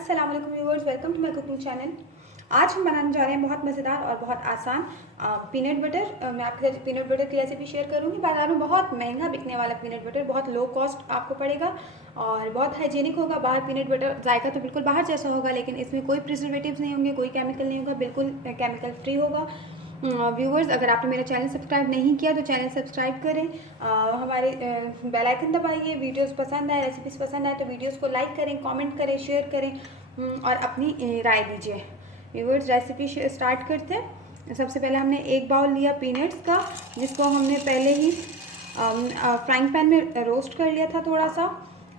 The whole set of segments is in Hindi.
अस्सलाम वालेकुम viewers, welcome to my cooking channel. आज हम बनाने जा रहे हैं बहुत मज़ेदार और बहुत आसान पीनट बटर। मैं आपके साथ पीनट बटर की रेसिपी शेयर करूंगी। बाजार में बहुत महंगा बिकने वाला पीनट बटर, बहुत लो कॉस्ट आपको पड़ेगा और बहुत हाइजीनिक होगा। बाहर पीनट बटर जायका तो बिल्कुल बाहर जैसा होगा, लेकिन इसमें कोई प्रिजर्वेटिव्स नहीं होंगे, कोई केमिकल नहीं होगा, बिल्कुल केमिकल फ्री होगा। व्यूअर्स, अगर आपने मेरा चैनल सब्सक्राइब नहीं किया तो चैनल सब्सक्राइब करें, हमारे बेल आइकन दबाइए। वीडियोस पसंद आए, रेसिपीज़ पसंद आए तो वीडियोस को लाइक करें, कमेंट करें, शेयर करें और अपनी राय दीजिए। व्यूअर्स, रेसिपी स्टार्ट करते हैं। सबसे पहले हमने एक बाउल लिया पीनट्स का, जिसको हमने पहले ही फ्राइंग पैन में रोस्ट कर लिया था थोड़ा सा।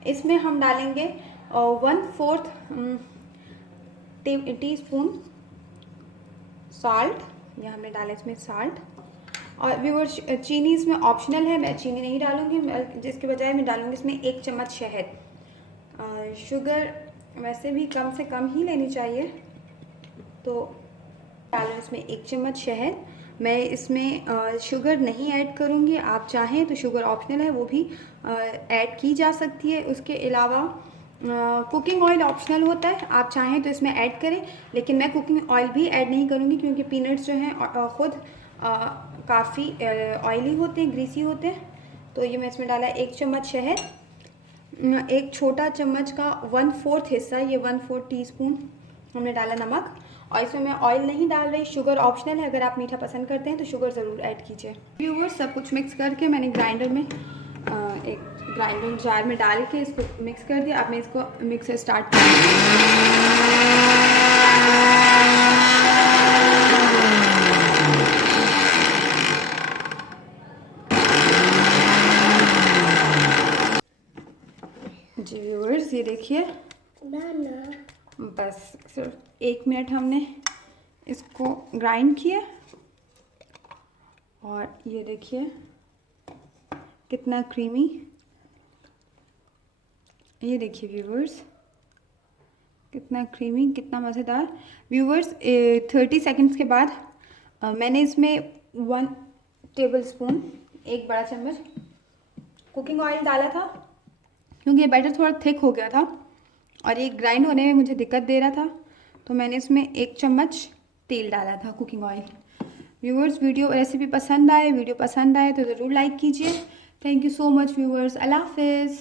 इसमें हम डालेंगे 1/4 टी स्पून साल्ट। या हमने डाला इसमें साल्ट। और व्यूअर्स, चीनी इसमें ऑप्शनल है, मैं चीनी नहीं डालूंगी, जिसके बजाय मैं डालूंगी इसमें 1 चम्मच शहद। शुगर वैसे भी कम से कम ही लेनी चाहिए, तो डालूँ इसमें 1 चम्मच शहद। मैं इसमें शुगर नहीं ऐड करूँगी, आप चाहें तो शुगर ऑप्शनल है, वो भी ऐड की जा सकती है। उसके अलावा कुकिंग ऑयल ऑप्शनल होता है, आप चाहें तो इसमें ऐड करें, लेकिन मैं कुकिंग ऑयल भी ऐड नहीं करूँगी क्योंकि पीनट्स जो हैं ख़ुद काफ़ी ऑयली होते हैं, ग्रीसी होते हैं। तो ये मैं इसमें डाला 1 चम्मच शहद, 1 छोटा चम्मच का 1/4 हिस्सा, ये 1/4 टीस्पून हमने डाला नमक। और इसमें मैं ऑयल नहीं डाल रही, शुगर ऑप्शनल है, अगर आप मीठा पसंद करते हैं तो शुगर ज़रूर ऐड कीजिए। व्यूअर्स, सब कुछ मिक्स करके मैंने ग्राइंडर में एक ग्राइंडर जार में डाल के इसको मिक्स कर दिया। अब मैं इसको मिक्सर स्टार्ट कर जी। व्यूअर्स, ये देखिए, बस सिर्फ 1 मिनट हमने इसको ग्राइंड किया और ये देखिए कितना क्रीमी। ये देखिए व्यूअर्स, कितना क्रीमी, कितना मज़ेदार। व्यूअर्स, 30 सेकंड्स के बाद मैंने इसमें 1 टेबलस्पून, 1 बड़ा चम्मच कुकिंग ऑयल डाला था, क्योंकि ये बैटर थोड़ा थिक हो गया था और ये ग्राइंड होने में मुझे दिक्कत दे रहा था, तो मैंने इसमें 1 चम्मच तेल डाला था, कुकिंग ऑयल। व्यूअर्स, रेसिपी पसंद आए तो ज़रूर लाइक कीजिए। Thank you so much viewers. अल्लाह हाफिज़।